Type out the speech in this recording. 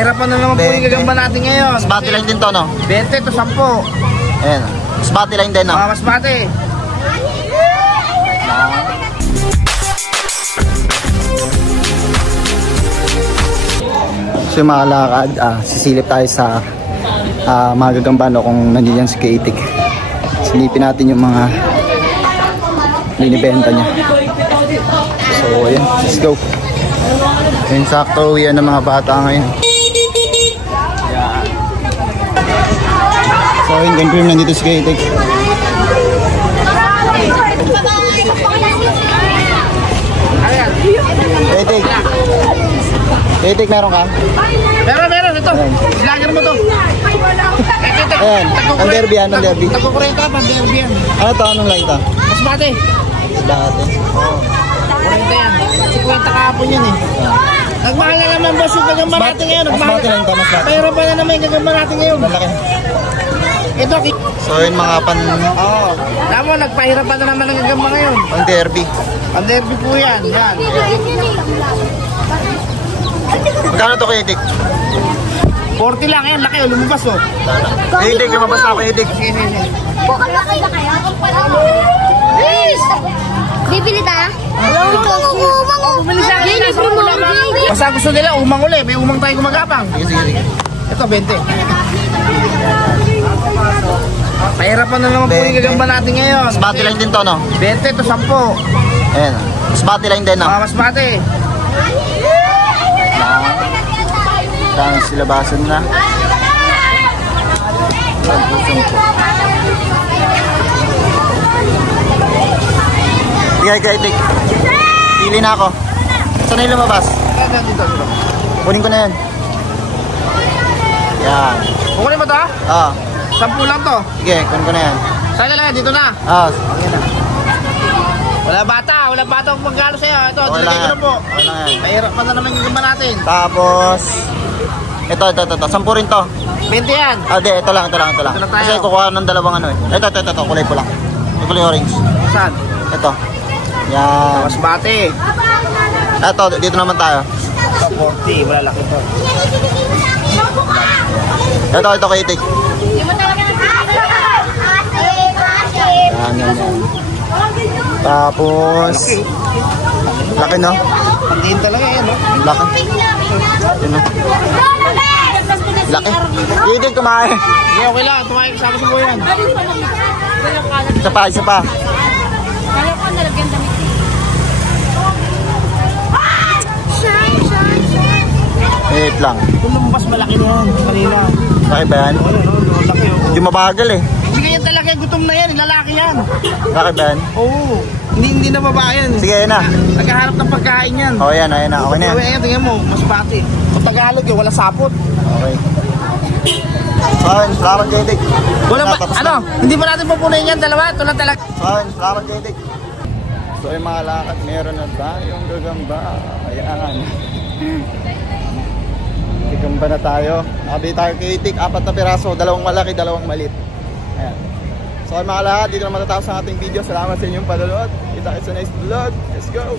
Pahirapan na naman po yung gagamba natin ngayon. Masbate line din to, no? 20 to 10. Ayan. Masbate line din, no? Masbate. So yung mga lakad, sisilip tayo sa mga gagamba, no, kung nandiyan si Kaitik. Silipin natin yung mga binibenta niya. So ayan, let's go. Ayun, sakto yan ng mga bata ngayon. So ayun, confirm nandito si Kaitik. Kaitik, Kaitik, meron ka? Meron, ito. Vlogger mo to. Ayan, ang derby yan, ang derby. Nagkukurenta pa, derby yan. Ano to, anong line to? Masbate. Masbate. Kurenta yan. 50 kahapon yan eh. Nagmahal na naman boss yung gagamba natin ngayon. Masbate line to, masbate. Pahirapan na naman yung gagamba natin ngayon. Malaki. Ito. So yun mga Tama, nagpahirapan na naman ang gagamba ngayon. ang derby. Ang derby po yan. Yan. Magkano to, Kaitik? 40 lang yan, laki o, lumabas o. Kaitik, lumabas ako, Kaitik. Sige. Bukalaki na kaya? Bibili ta? Bumili sa akin. Basta gusto nila, umang uli. May umang tayo gumagapang. Sige. Ito, 20. Pahirapan na naman po yung gagamba natin ngayon. Masbate line din to, no? 20 to 10. Ayan, masbate line din, no? Masbate. Saan sila basan na? Bigay, Kaitik. Pili na ako. Saan na yung lumabas? Dito. Kunin ko na yan. Yan. Kukunin mo to? 10 lang to. Sige, kunin ko na yan. Saan na? Dito na. Sige na. Wala bata kung magkano sa'yo. Ito, Okay dilagay ko lang na po. Okay lang yan. Pahirapan na naman yung gagamba natin. Tapos, ito. 10 rin to. 20 yan. Di, ito lang. Ito na tayo. Kasi kukuha ng dalawang ano eh. Ito, kulay pula. Yung kulay orange. Saan? Ito. Yan. Masbate. Ito, dito naman tayo. Ito, 40. Wala laki to. Ito, Kaitik. Yan. Tapos, laki, no? Pandiin talaga yan, no? Laki. Yun, no? Laki. Kaitik, kumain. Hindi, okay lang. Tumayo kasama sa buhay yan. Isa pa. Wait lang. Kung lumabas malaki na yan. Kanina. Laki ba yan? Laki, oh. Hindi mabagal eh. Hindi yan talaga. Gutom na yan. Lalaki yan. Laki ba yan? Oo. Hindi na babae yan. Sige, yan na. Naghahanap ng pagkain yan. Ayan na. Okay na yan. Ayan, tingnan mo. Masbate. Kung Tagalog yun, wala sapot. Okay. Salamat, Kaitik. Wala ba? Ano? Hindi pa natin pupunin yan. Dalawa. Ito lang talaga. Salamat, Kaitik. So yung mga lakad, meron na tayong gagamba. Ayan. Gagamba na tayo. Nakabili tayo, Kaitik. 4 na piraso. 2 malaki, 2 maliit. Ayan. So yung mga lakad, dito na matatapos ang ating video. Salamat sa inyong panonood. Kita kayo sa next vlog. Let's go!